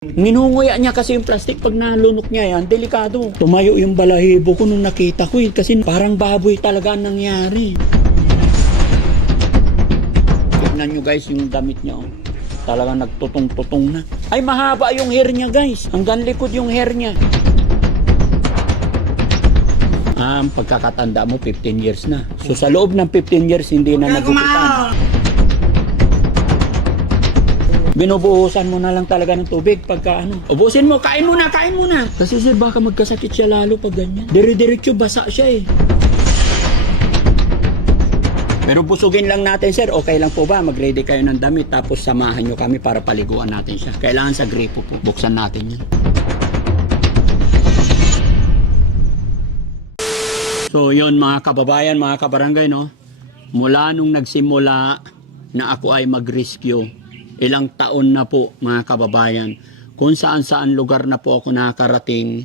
Ninunguya niya kasi yung plastic pag nalunok niya yan, delikado. Tumayo yung balahibo ko nung nakita ko kasi parang baboy talaga ang nangyari. Tignan nyo guys yung damit niya. Oh. Talagang nagtutong-tutong na. Ay mahaba yung hair niya guys. Hanggang likod yung hair niya. Pagkakatanda mo 15 years na. So sa loob ng 15 years hindi na nagupitan. Binubuhusan mo na lang talaga ng tubig pagka ano. Ubusin mo, kain muna, kain muna. Kasi sir, baka magkasakit siya lalo pag ganyan. Dire-diretso basa siya eh. Pero busugin lang natin sir, okay lang po ba? Mag-ready kayo ng damit tapos samahan nyo kami para paliguan natin siya. Kailangan sa gripo po. Buksan natin yan. So yun mga kababayan, mga kabarangay no. Mula nung nagsimula na ako ay mag-rescue, ilang taon na po mga kababayan, kung saan-saan lugar na po ako nakarating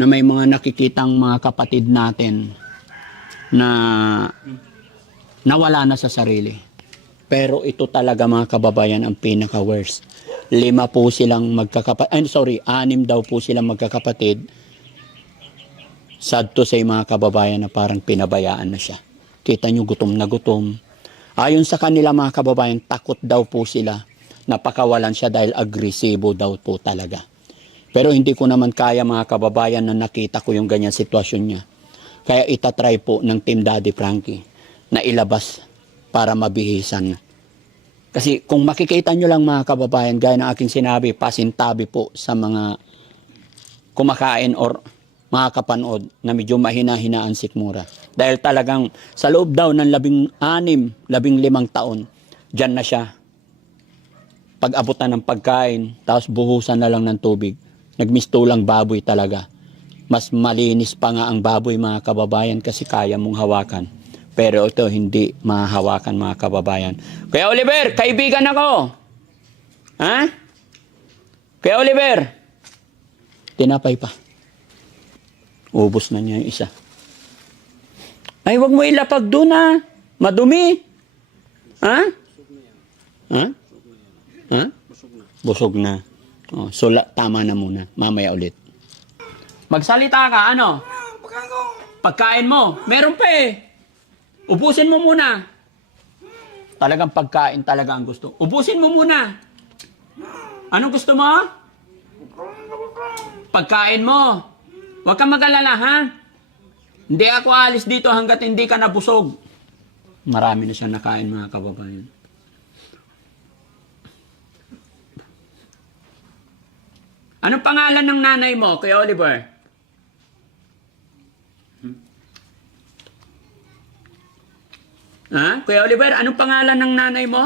na may mga nakikitang mga kapatid natin na nawala na sa sarili. Pero ito talaga mga kababayan ang pinaka-worst. 5 po silang magkakapatid, 6 daw po silang magkakapatid. Sad to say mga kababayan na parang pinabayaan na siya. Kita nyo gutom na gutom. Ayon sa kanila mga kababayan, takot daw po sila. Napakawalan siya dahil agresibo daw po talaga. Pero hindi ko naman kaya mga kababayan na nakita ko yung ganyan sitwasyon niya. Kaya itatry po ng Team Daddy Frankie na ilabas para mabihisan. Kasi kung makikita nyo lang mga kababayan, gaya ng aking sinabi, pasintabi po sa mga kumakain or mga kapanood na medyo mahina-hinaan sikmura. Dahil talagang sa loob daw ng 16, 15 taon, dyan na siya. Pag-abutan ng pagkain, tapos buhusan na lang ng tubig. Nagmistulang baboy talaga. Mas malinis pa nga ang baboy mga kababayan kasi kaya mong hawakan. Pero ito hindi mahahawakan mga kababayan. Kuya Oliver, kaibigan ako! Ha? Kuya Oliver! Tinapay pa. Ubos na niya yung isa. Ay, wag mo ilapag doon ha. Madumi. Ha? Ha? Ha? Busog na. Oh, so, tama na muna. Mamaya ulit. Magsalita ka, ano? Pagkain mo. Meron pa eh. Ubusin mo muna. Talagang pagkain talaga ang gusto. Ubusin mo muna. Anong gusto mo? Pagkain mo. Huwag kang mag-alala, ha? Hindi ako alis dito hanggat hindi ka nabusog. Marami na siya nakain, mga kababayan. Anong pangalan ng nanay mo, Kuya Oliver? Ha? Kuya Oliver, anong pangalan ng nanay mo?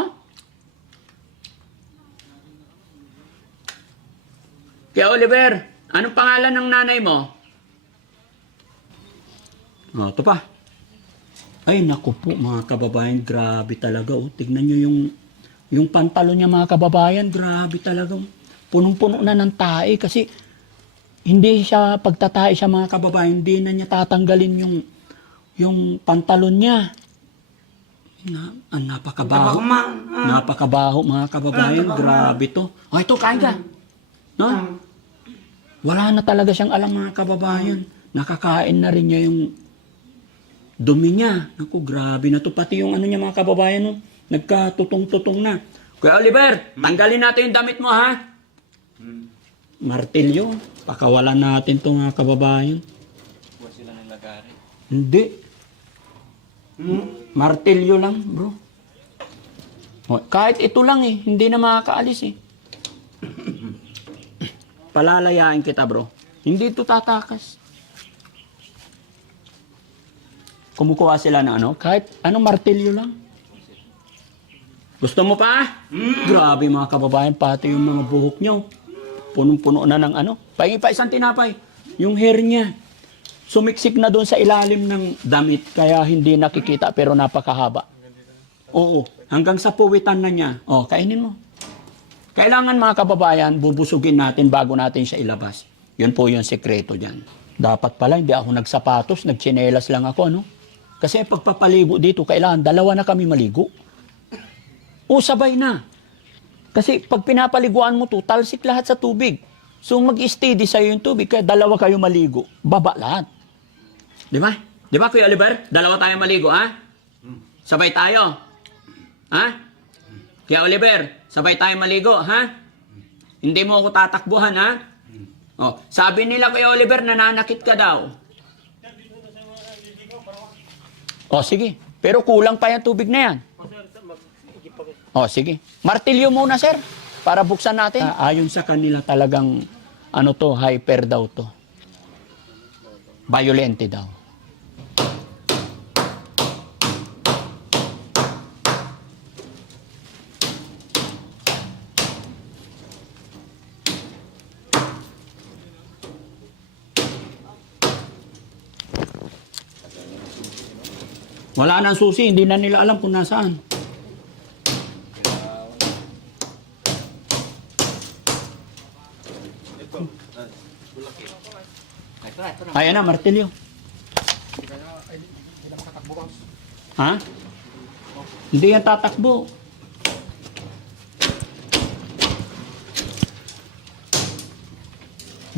Kuya Oliver, anong pangalan ng nanay mo? Oh, ito pa. Ay, naku po mga kababayan, grabe talaga. Oh. Tignan nyo yung pantalon niya mga kababayan, grabe talaga. Punong-puno na ng tae kasi hindi siya, pagtatae siya mga kababayan, hindi na niya tatanggalin yung pantalon niya. Napakabaho. Napakabaho mga kababayan, grabe to. Oh, ito, kain ka. No? Wala na talaga siyang alam mga kababayan. Nakakain na rin niya yung dumi niya. Naku, grabe na to. Pati yung ano niya mga kababayan, no? Nagkatutong-tutong na. Kuya Oliver, tanggalin natin yung damit mo, ha? Martilyo. Pakawalan natin to mga kababayan. Huwag sila ng lagari. Hindi. Martilyo lang, bro. Oh, kahit ito lang eh. Hindi na makakaalis eh. Palalayain kita, bro. Hindi ito tatakas. Kumukuha sila ng ano, kahit anong martilyo lang. Gusto mo pa? Grabe mga kababayan, pati yung mga buhok nyo. Punong-puno na ng ano. Pahingi pa isang tinapay. Yung hair niya. Sumiksik na doon sa ilalim ng damit, kaya hindi nakikita pero napakahaba. Oo, hanggang sa puwitan na niya. Oh, kainin mo. Kailangan mga kababayan, bubusugin natin bago natin siya ilabas. Yun po yung sekreto dyan. Dapat pala, hindi ako nagsapatos, nagtsinelas lang ako, ano? Kasi pagpapaligo dito, kailangan 2 na kami maligo. O sabay na. Kasi pag pinapaliguan mo to, talsik lahat sa tubig. So mag-steady sa'yo yung tubig, kaya dalawa kayo maligo, baba lahat. Di ba? Di ba, Kuya Oliver? Dalawa tayo maligo, ha? Sabay tayo. Ha? Kuya Oliver, sabay tayo maligo, ha? Hindi mo ako tatakbuhan, ha? Oh, sabi nila, Kuya Oliver, nananakit ka daw. Oh, sige. Pero kulang pa yung tubig na yan. Oh, sige. Martilyo muna, sir. Para buksan natin. Ayon sa kanila talagang, ano to, hyper daw to. Violente daw. Wala nang susi, hindi na nila alam kung nasaan. Ayan na, martilyo. Ha? Hindi yan tatakbo.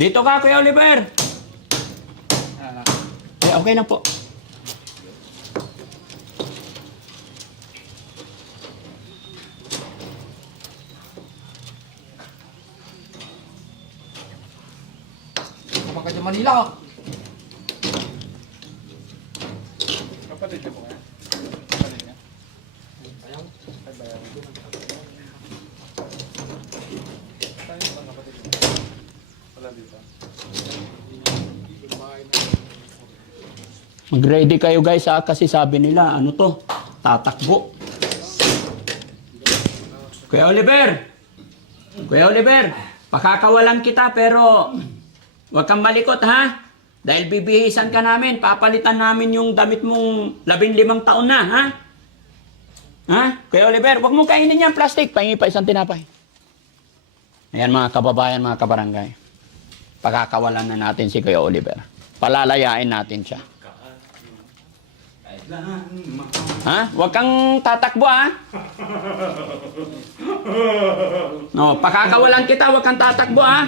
Dito ka, Kuya Oliver. Okay lang po. Kapag ka Manila ka. Kapatid niyo po kaya? Kapatid niya? Ayaw. Ay, bayaw. Saan yung kapatid niyo? Wala dito. Mag-ready kayo guys ha, kasi sabi nila, ano to, tatakbo. Kuya Oliver! Kuya Oliver, pakakawalan kita pero huwag kang malikot ha. Dahil bibihisan ka namin, papalitan namin yung damit mong 15 taon na ha. Ha? Kuya Oliver, huwag mong kainin yan, plastic. Pahingi pa isang tinapay. Ayan mga kababayan, mga kabarangay. Pakakawalan na natin si Kuya Oliver. Palalayain natin siya. Ha? Huwag kang tatakbo, ha? No, pakakawalan kita, huwag kang tatakbo, ha?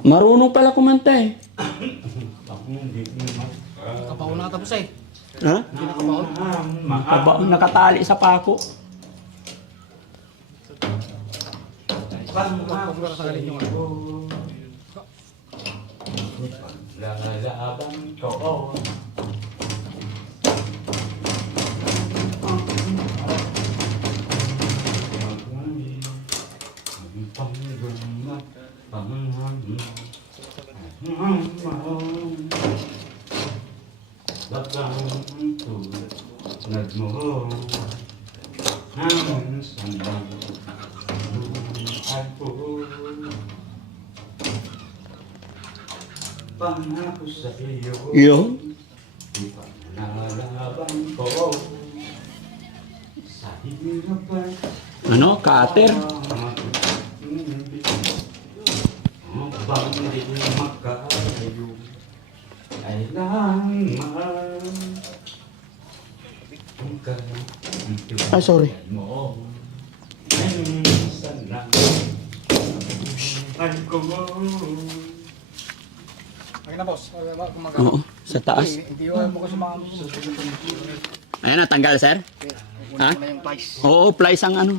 Marunong pala kumanta eh. Kapaon na tapos eh. Ha? Hindi na kapaon. Nakatali sa pako. Pagkura sa galing yung ano. Lalaban ko. Pangako sa iyo, Yo. ipanalaban ko sa hirapan. Ano? Cutter? Bang di makalayo, kailangan Ah, sorry. mo. Minsan lang ay ko. Okay na boss. Oo, sa taas. Hindi mo kasi mga Ayan na, tanggal, sir. Ha? Una na yung plies. Oo, plies ang ano.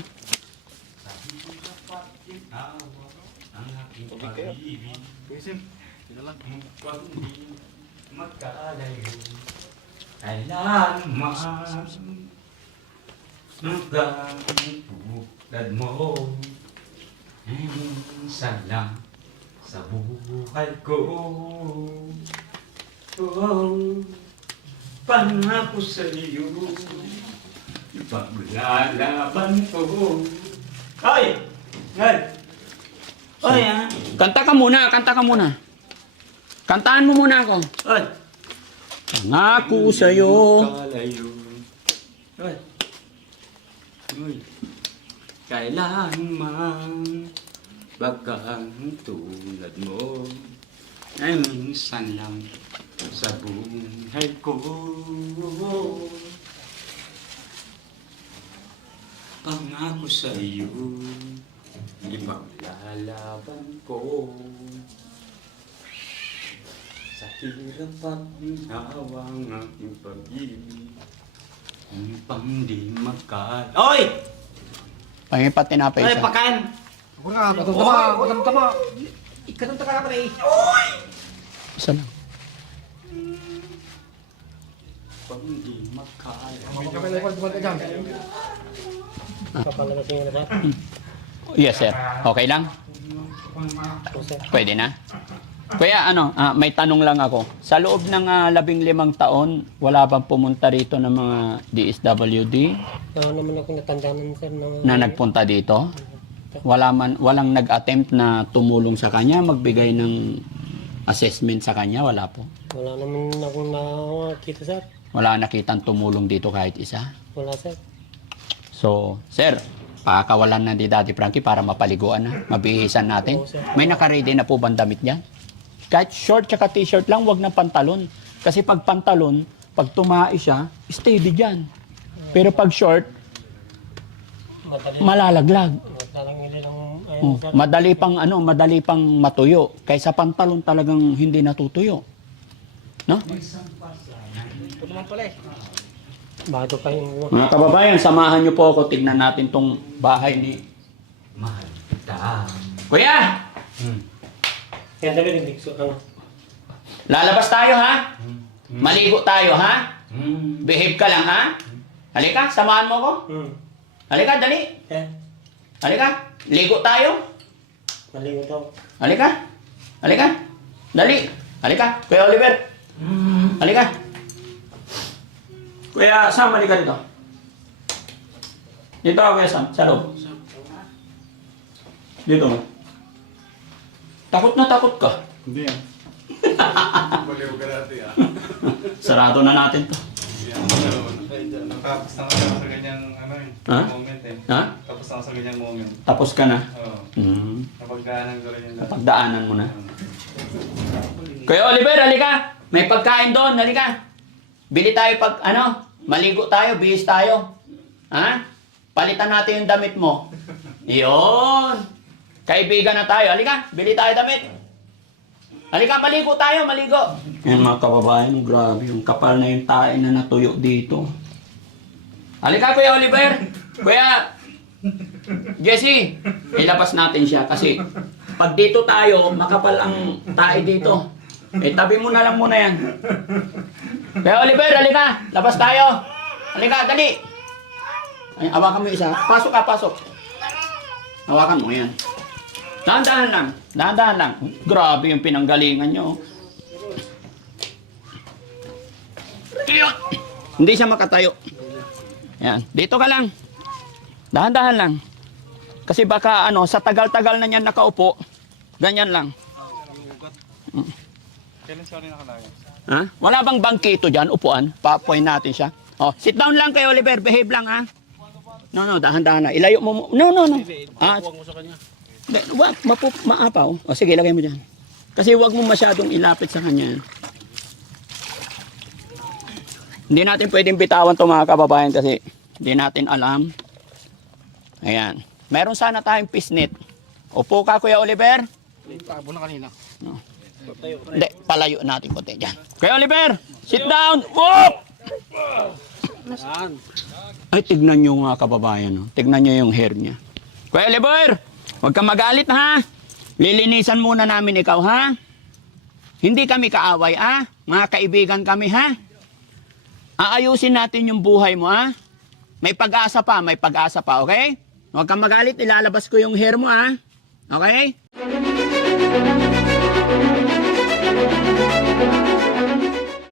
Magkalayo, kailangan tulad mo. Minsan lang sa buhay ko. Pangako sa iyo, paglalaban ko. Ay! Ay! Oy, ah! Kanta ka muna, kanta ka muna. Kantahan mo muna ako. Oy! Pangako sa'yo. Kalayo. Oy! Uy! Kailan man baka ang tulad mo ay minsan lang sa buhay ko. Pangako sa iyo, ipaglalaban ko. Sa hirap at ginawa ng aking pag-ibig, upang di Oy! Pangin pa tinapay Ay, isa. pakain! Ako nga, patutama. Ikatong ka pre. Isa lang. Upang di makaya. Okay, dumaan ka dyan. Yes, sir. Okay lang? Pwede na? Kuya, may tanong lang ako. Sa loob ng 15 taon, wala bang pumunta rito ng mga DSWD Wala naman ako natandaan sir na nagpunta dito? Walang nag-attempt na tumulong sa kanya, magbigay ng assessment sa kanya? Wala po. wala naman akong nakita sir. Wala nakitang tumulong dito kahit isa? Wala sir. So, sir, pakakawalan na ni Daddy Frankie para mapaliguan na, mabihisan natin. May naka-ready na po bang damit niyan? Kahit short tsaka t-shirt lang, wag na pantalon. Kasi pag pantalon, pag tumae siya, steady dyan. Pero pag short, malalaglag. Madalang lang Oh, sir. madali pang matuyo. Kaysa pantalon talagang hindi natutuyo. No? Ito naman pala eh. Bago pa yung Mga kababayan, samahan niyo po ako. Tignan natin tong bahay ni Mahal kita. Kuya! Kaya dali rin dito. Lalabas tayo, ha? Maligo tayo, ha? Behave ka lang, ha? Halika, samahan mo ko. Halika, dali. Eh, Halika, ligo tayo. maligo daw. Halika. Halika. Dali. Halika, Kuya Oliver. Halika. Kuya Sam, halika dito. Dito ako, Kuya Sam, sa loob. Dito. Takot na takot ka. Hindi yan. Baliw ka dati ah. Sarado na natin to. Tapos na ako sa ganyang Ha? moment eh. Ha? Tapos na ako sa ganyang moment. Tapos ka na. Oo. Hmm. Napagdaanan ko rin yung dati. Pagdaanan mo na. Kuya Oliver, halika. May pagkain doon, halika. Bili tayo maligo tayo, bihis tayo. Ha? Palitan natin yung damit mo. Yun. Kaibigan na tayo. Halika, bili tayo damit. Halika, maligo tayo, maligo. Yan mga kababayan, grabe. Yung kapal na yung tae na natuyo dito. Halika, Kuya Oliver. Kuya Jesse, ilabas natin siya kasi pag dito tayo, makapal ang tae dito. Eh, tabi mo na lang muna yan. Kuya Oliver, halika. Labas tayo. Halika, dali. Ay, hawakan mo yung isa. Pasok ka, pasok. Hawakan mo yan. Dahan-dahan lang. Dahan-dahan lang. Grabe yung pinanggalingan nyo. Hindi siya makatayo. Yan. Dito ka lang. Dahan-dahan lang. Kasi baka sa tagal-tagal na niyan nakaupo, ganyan lang. Kailan siya rin nakalaya? Ha? Wala bang bangkito dyan? Upuan? Pa-point natin siya. Oh, sit down lang kay Oliver. Behave lang, ha? No, dahan-dahan na. Ilayo mo. No. Ah, Huwag mo sa kanya. wag, maapaw. O sige, lagay mo dyan. Kasi wag mo masyadong ilapit sa kanya. Hindi natin pwedeng bitawan to mga kababayan kasi hindi natin alam. Ayan. Meron sana tayong pisnit. Upo ka, Kuya Oliver. Tabo na kanina. Hindi, palayo natin konti dyan. Kuya Oliver, sit down. Whoop! Ay, tignan nyo nga kababayan. No? Tignan nyo yung hair niya. Kuya Oliver, huwag kang magalit ha. Lilinisan muna namin ikaw ha. Hindi kami kaaway ha. Mga kaibigan kami ha. Aayusin natin yung buhay mo ha. May pag-asa pa, okay? Huwag kang magalit, ilalabas ko yung hair mo ha. Okay?